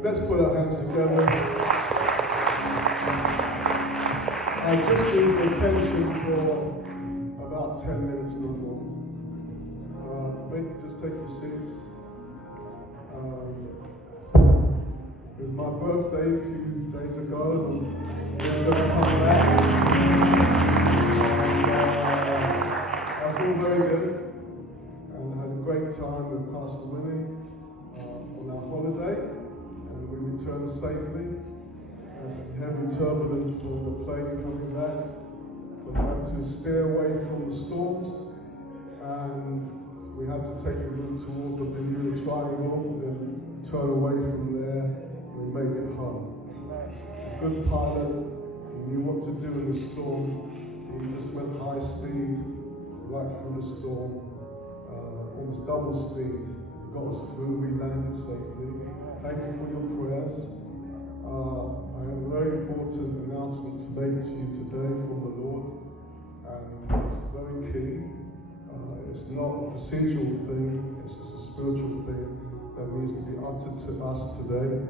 Let's put our hands together. I just need your attention for about 10 minutes, no more. Maybe just take your seats. It was my birthday a few days ago, and we've just come back. I feel very good, and had a great time with Pastor Winnie on our holiday, and we returned safely. There's some heavy turbulence on the plane coming back, but we had to steer away from the storms, and we had to take the route towards the Bermuda Triangle, then turn away from there, and we made it home. A good pilot, he knew what to do in the storm. He just went high speed right through the storm, almost double speed. Got us through, we landed safely. Thank you for your prayers. I have a very important announcement to make to you today from the Lord, and it's very key. It's not a procedural thing, it's just a spiritual thing that needs to be uttered to us today.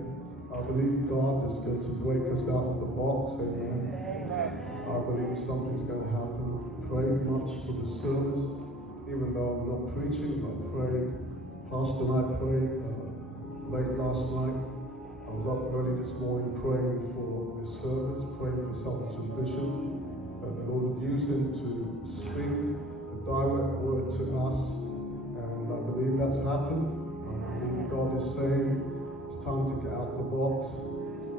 I believe God is going to break us out of the box, amen. I believe something's going to happen. Prayed much for the service, even though I'm not preaching, I prayed. Pastor and I prayed late last night. I was up early this morning praying for this service, praying for Salvation Bishop, that the Lord would use him to speak a direct word to us, and I believe that's happened. I believe God is saying it's time to get out of the box.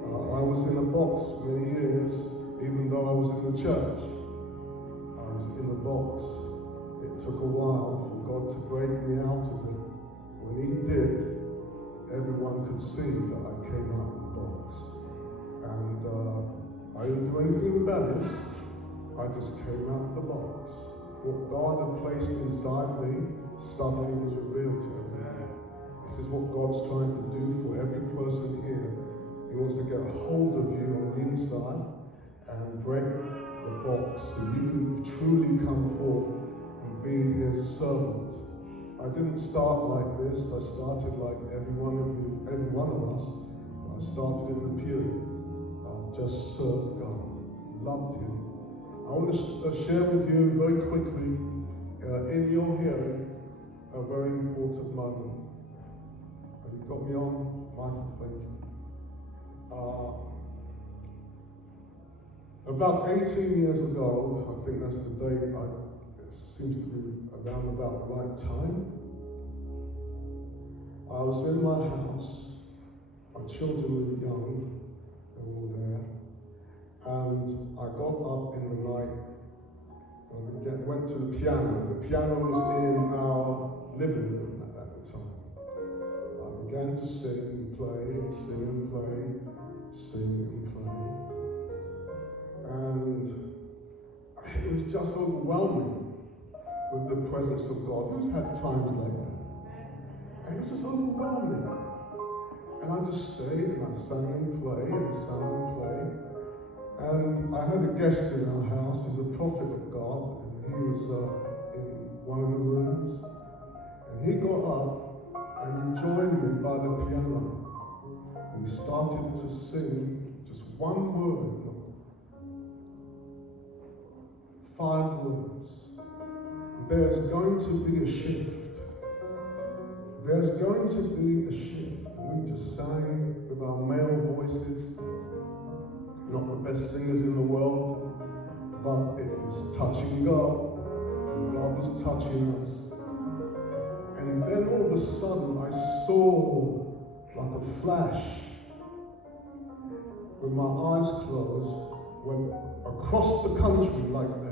I was in a box many years, even though I was in the church. I was in a box. It took a while for God to break me out of it. When he did, everyone could see that I came out of the box. And I didn't do anything about it. I just came out of the box. What God had placed inside me suddenly was revealed to me. This is what God's trying to do for every person here. He wants to get a hold of you on the inside and break the box so you can truly come forth and be his servant. I didn't start like this. I started like every one of us. I started in the pew. I just served God, loved him. I want to share with you very quickly, in your hearing, a very important moment. Have you got me on? Michael, thank you. About 18 years ago, I think that's the date, it seems to be around about the right time. I was in my house, my children were young, they were all there, and I got up in the night and went to the piano. The piano was in our living room at the time. I began to sing and play, and sing and play, sing and play. And it was just overwhelming with the presence of God. Who's had times like that? And it was just overwhelming. And I just stayed and I sang and played and sang and played. And I had a guest in our house. He's a prophet of God. And he was in one of the rooms. And he got up and he joined me by the piano. And we started to sing just one word. 5 words. There's going to be a shift. There's going to be a shift. We just sang with our male voices, not the best singers in the world, but it was touching God. God was touching us. And then all of a sudden I saw like a flash with my eyes closed, went across the country like that.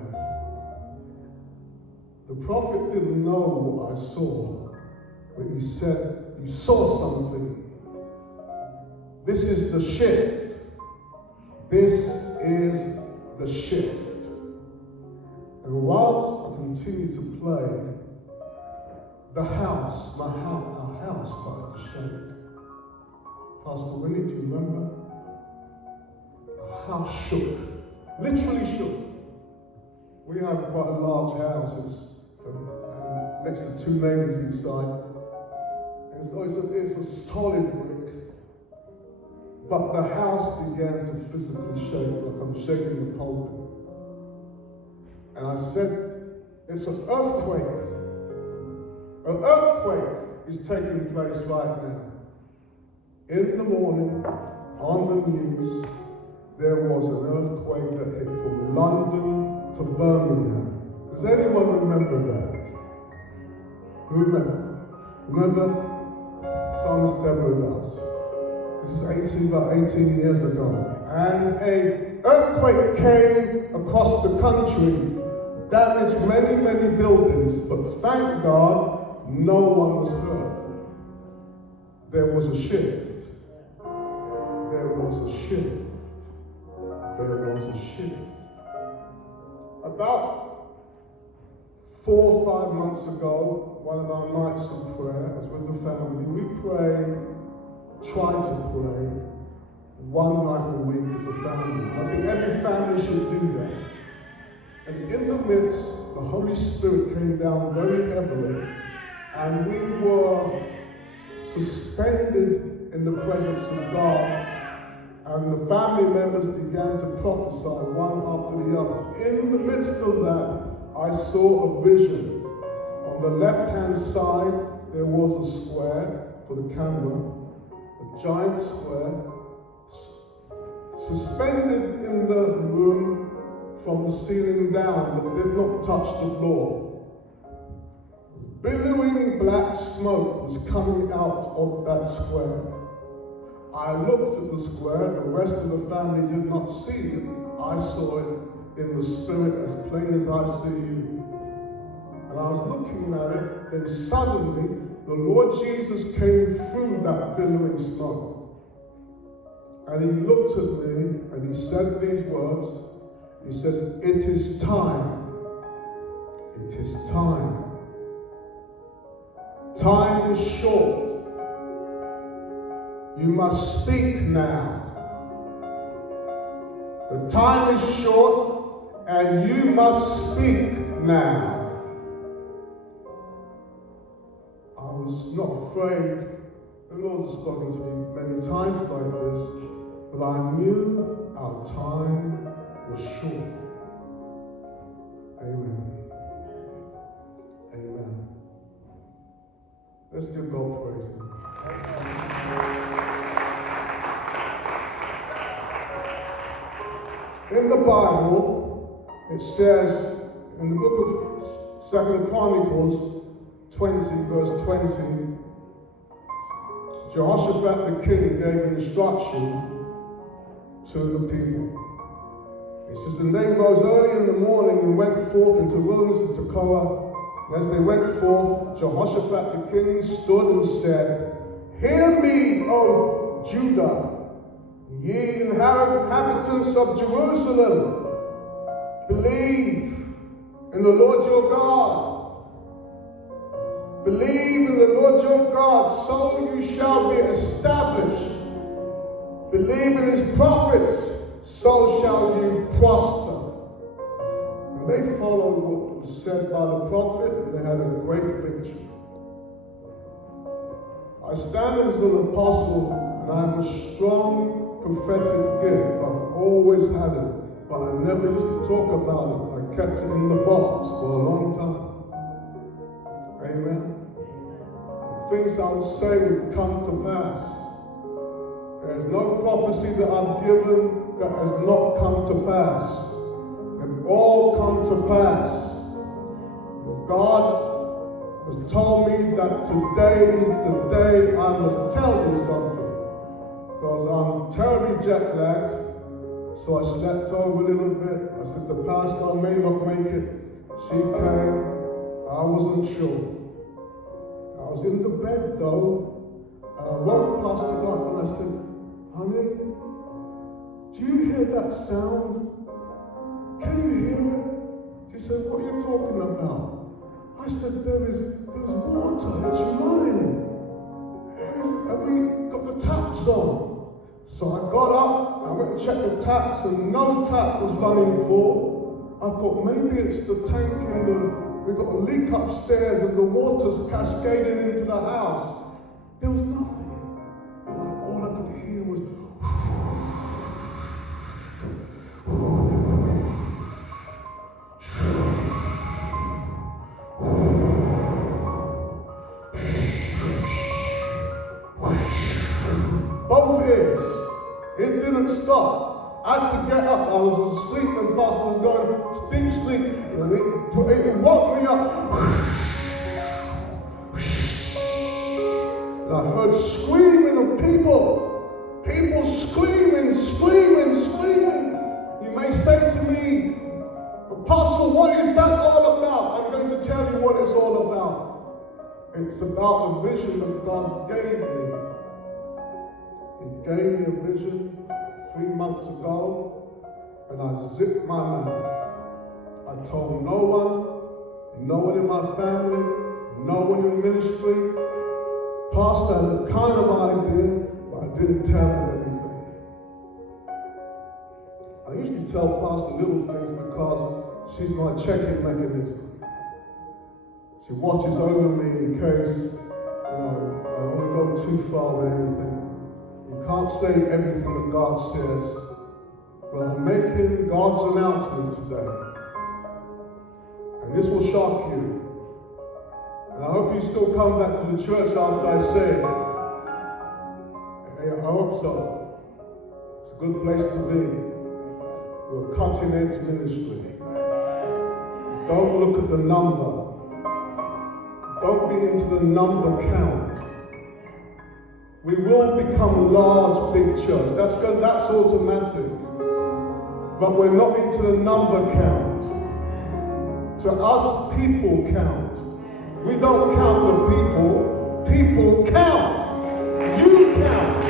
The prophet didn't know what I saw, but he said, "You saw something. This is the shift. This is the shift." And whilst I continued to play, our house started to shake. Pastor Winnie, do you remember? Our house shook, literally shook. We have quite a large house. It's next to 2 neighbours inside. And so it's a solid brick. but the house began to physically shake, like I'm shaking the pulpit. And I said, it's an earthquake. An earthquake is taking place right now. In the morning, on the news, there was an earthquake that hit from London to Birmingham. Does anyone remember that? Who remember? Remember? Psalmist Deborah does. This is about 18 years ago. And an earthquake came across the country, damaged many, many buildings, but thank God, no one was hurt. There was a shift. There was a shift. There was a shift. About 4 or 5 months ago, one of our nights of prayer, as with the family, we tried to pray one night a week as a family. I think every family should do that. And in the midst, the Holy Spirit came down very heavily, and we were suspended in the presence of God, and the family members began to prophesy one after the other. In the midst of that, I saw a vision. On the left-hand side, there was a square for the camera, a giant square, suspended in the room from the ceiling down, but did not touch the floor. Billowing black smoke was coming out of that square. I looked at the square, the rest of the family did not see it. I saw it in the spirit as plain as I see you. And I was looking at it, then suddenly the Lord Jesus came through that billowing smoke. And he looked at me and he said these words. He says, "It is time. It is time. Time is short. You must speak now. The time is short and you must speak now." I was not afraid. The Lord has spoken to me many times like this, but I knew our time was short. Amen. Amen. Let's give God praise now. In the Bible, it says in the book of 2 Chronicles 20, verse 20, Jehoshaphat the king gave an instruction to the people. It says, "And they rose early in the morning and went forth into the wilderness of Tekoa. And as they went forth, Jehoshaphat the king stood and said, 'Hear me, O Judah, ye inhabitants of Jerusalem. Believe in the Lord your God. Believe in the Lord your God, so you shall be established. Believe in his prophets, so shall you prosper.'" And they followed what was said by the prophet, and they had a great victory. I stand as an apostle, and I have a strong prophetic gift. I've always had it, but I never used to talk about it. I kept it in the box for a long time. Amen. Things I would say would come to pass. There's no prophecy that I've given that has not come to pass. They've all come to pass. God has told me that today is the day I must tell you something, because I'm terribly jet lagged. So I slept over a little bit. I said, "The pastor may not make it." She came. I wasn't sure. I was in the bed though, and I woke Pastor up and I said, "Honey, do you hear that sound? Can you hear it?" She said, "What are you talking about?" I said, There's water, it's running. Have we got the taps on?" So I got up, I went and checked the taps, and no tap was running full. I thought maybe it's the tank we've got a leak upstairs and the water's cascading into the house. There was nothing. All I could hear was both ears. It didn't stop. I had to get up. I was asleep and Pastor was going deep sleep. And it woke me up. And I heard screaming of people. People screaming, screaming, screaming. You may say to me, Apostle, what is that all about? I'm going to tell you what it's all about. It's about a vision that God gave me. He gave me a vision 3 months ago, and I zipped my mouth. I told no one in my family, no one in ministry. Pastor has a kind of idea, but I didn't tell her everything. I usually tell Pastor little things because she's my checking mechanism. She watches over me in case, I don't want to go too far with anything. You can't say everything that God says, but I'm making God's announcement today. And this will shock you. And I hope you still come back to the church after I say it. I hope so. It's a good place to be. We're a cutting-edge ministry. Don't look at the number. Don't be into the number count. We will become a large, big church. That's automatic. But we're not into the number count. To us, people count. We don't count the people. People count. You count.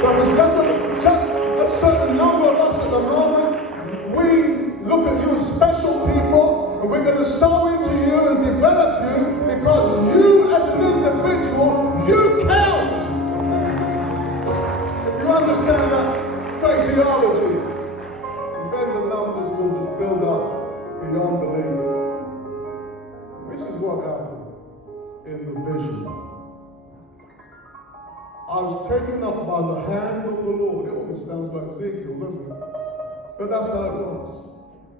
So it's just a certain number of us at the moment. We look at you as special people, and we're going to sow into you and develop you because you as an individual, you count. If you understand that phraseology, then the numbers will just build up beyond belief. This is what happened in the vision. I was taken up by the hand of the Lord. It almost sounds like Ezekiel, doesn't it? But that's how it was.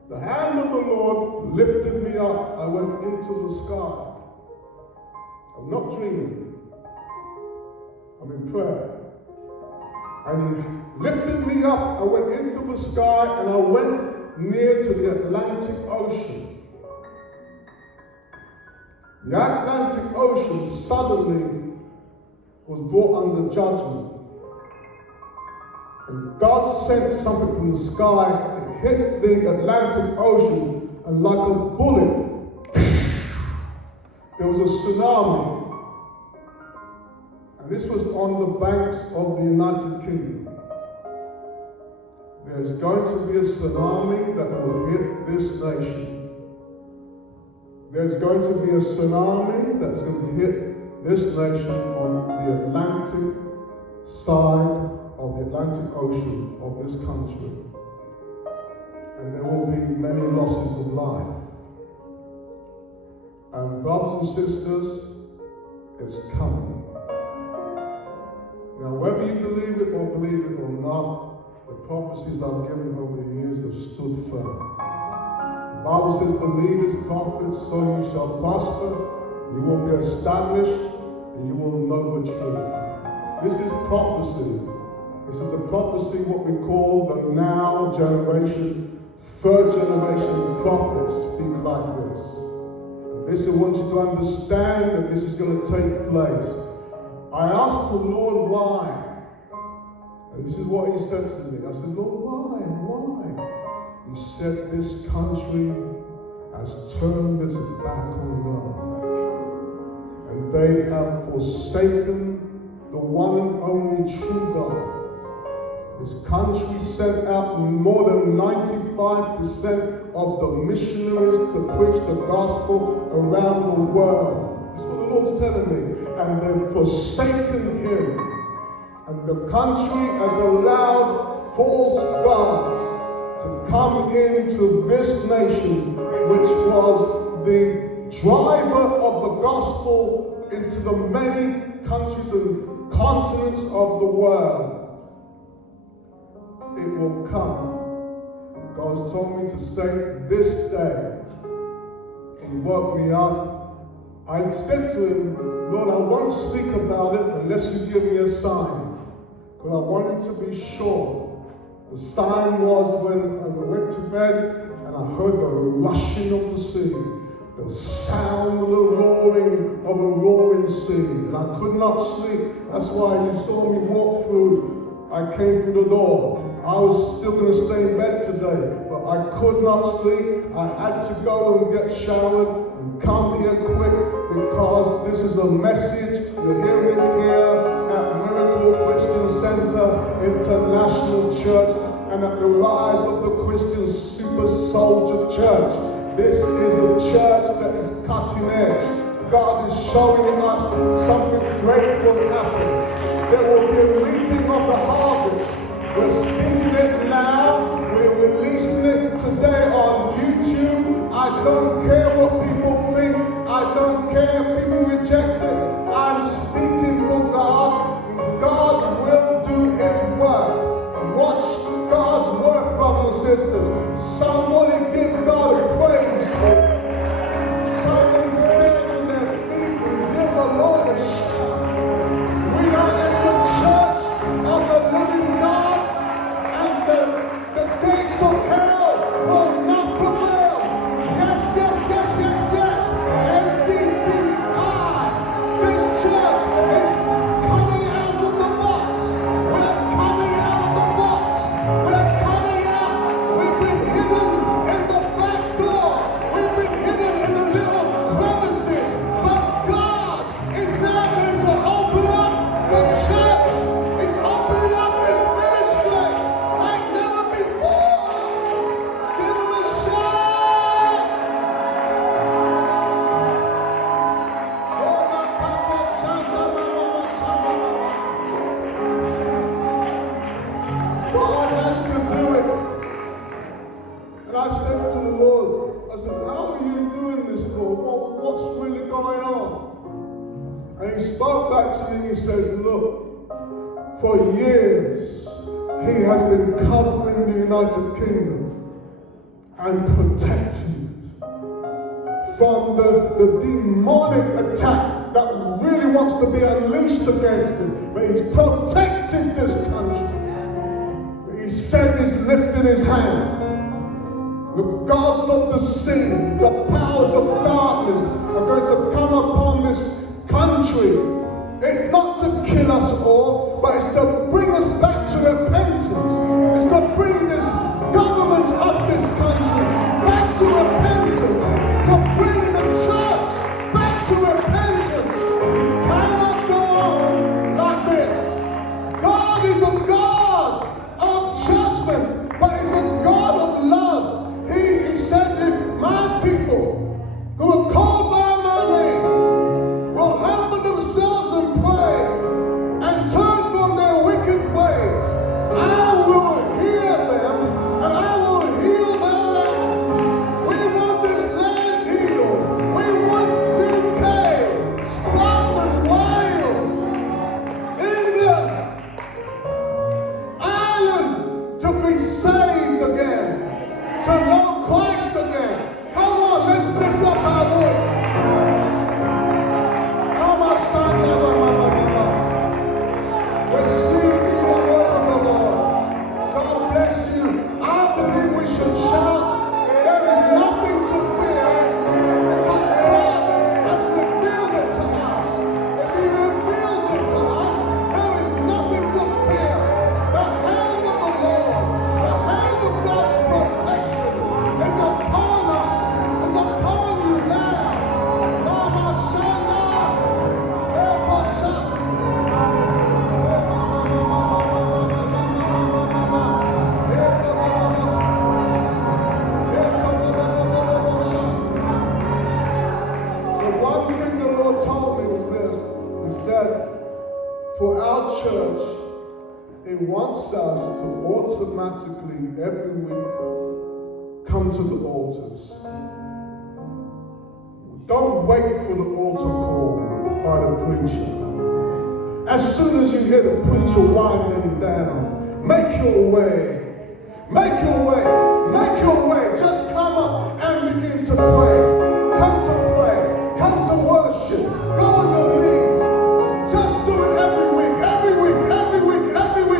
The hand of the Lord lifted me up. I went into the sky. I'm not dreaming. I'm in prayer. And he lifted me up. I went into the sky and I went near to the Atlantic Ocean. The Atlantic Ocean suddenly was brought under judgment. And God sent something from the sky. It hit the Atlantic Ocean, and like a bullet, there was a tsunami. And this was on the banks of the United Kingdom. There's going to be a tsunami that will hit this nation. There's going to be a tsunami that's going to hit this nation on the Atlantic side of the Atlantic Ocean of this country. And there will be many losses of life. And brothers and sisters, it's coming. Now, whether you believe it or not, the prophecies I've given over the years have stood firm. The Bible says, believe his prophets, so you shall prosper, you will be established, and you will know the truth. This is prophecy. This is the prophecy, what we call the now generation, third generation prophets speak like this. And this, I want you to understand that this is going to take place. I asked the Lord why. And this is what he said to me. I said, Lord, why? He said, this country has turned its back on God. And they have forsaken the one and only true God. This country sent out more than 95% of the missionaries to preach the gospel around the world. This is what the Lord's telling me. And they've forsaken him. And the country has allowed false gods to come into this nation, which was the driver of the gospel into the many countries and continents of the world. It will come. God has told me to say this day. He woke me up. I said to him, Lord, I won't speak about it unless you give me a sign. because I wanted to be sure. The sign was when I went to bed and I heard the rushing of the sea, the sound of the roaring of a roaring sea, and I could not sleep. That's why you saw me walk through. I came through the door. I was still going to stay in bed today, but I could not sleep. I had to go and get showered and come here quick, because this is a message. You're hearing it here at Miracle Christian Center International Church and at the Rise of the Christian Super Soldier Church. This is a church that is cutting edge. God is showing us something great will happen. There will be a reaping of the harvest. We're speaking it now. We're releasing it today on YouTube. I don't care what people think. I don't care if people reject it. I'm speaking for God. God will do His work. Watch God work, brothers and sisters. Somebody give God a praise. Somebody stand on their feet and give the Lord a shout. We are in the church of the living God, and the gates of hell will not prevail. Yes, yes, yes, yes, yes. MCCI, this church is coming out of the box. We're coming out of the box. We're coming out. We've been hidden in the back door. We've been hidden in the little crevices. But God is now going to open up the church. He's opening up this ministry like never before. Give Him a shout. Oh, my Papa, Shanda, Mama, Shama, Mama. God has to do it. And I said to the Lord, I said, how are you doing this, Lord? What's really going on? And He spoke back to me and He says, look, for years He has been covering the United Kingdom and protecting it from the demonic attack that really wants to be unleashed against it. But He's protected this country. He says He's lifted His hand. The gods of the sea, the powers of darkness are going to come upon this country. It's not to kill us all, but it's to bring us back to repentance. It's to bring this government of this country back to repentance. To bring the church back to repentance. It cannot go on like this. God is a God of judgment, but He's a God of love. He says, if my people who are called by my name will humble themselves and pray and turn from their wicked ways, I will hear them and I will heal their land. We want this land healed. We want UK, Scotland, Wales, England, Ireland to be saved again, to know Christ again. Come on, let's lift up our voice. Receive ye the word of the Lord. God bless you. I believe we should shout. There is nothing to fear because God has revealed it to us. If He reveals it to us, there is nothing to fear. The hand of the Lord, the hand of God's protection is upon us, is upon you now. Mama Shanda, Eva Shanda. The one thing the Lord told me was this. He said, for our church, He wants us to automatically every week come to the altars. Don't wait for the altar call by the preacher. As soon as you hear the preacher winding down, make your way. Make your way. Make your way. Just come up and begin to praise. Come to pray. Come to worship. Go on your knees. Just do it every week. Every week. Every week. Every week.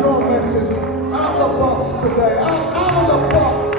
your message. Out the box today. Out of the box.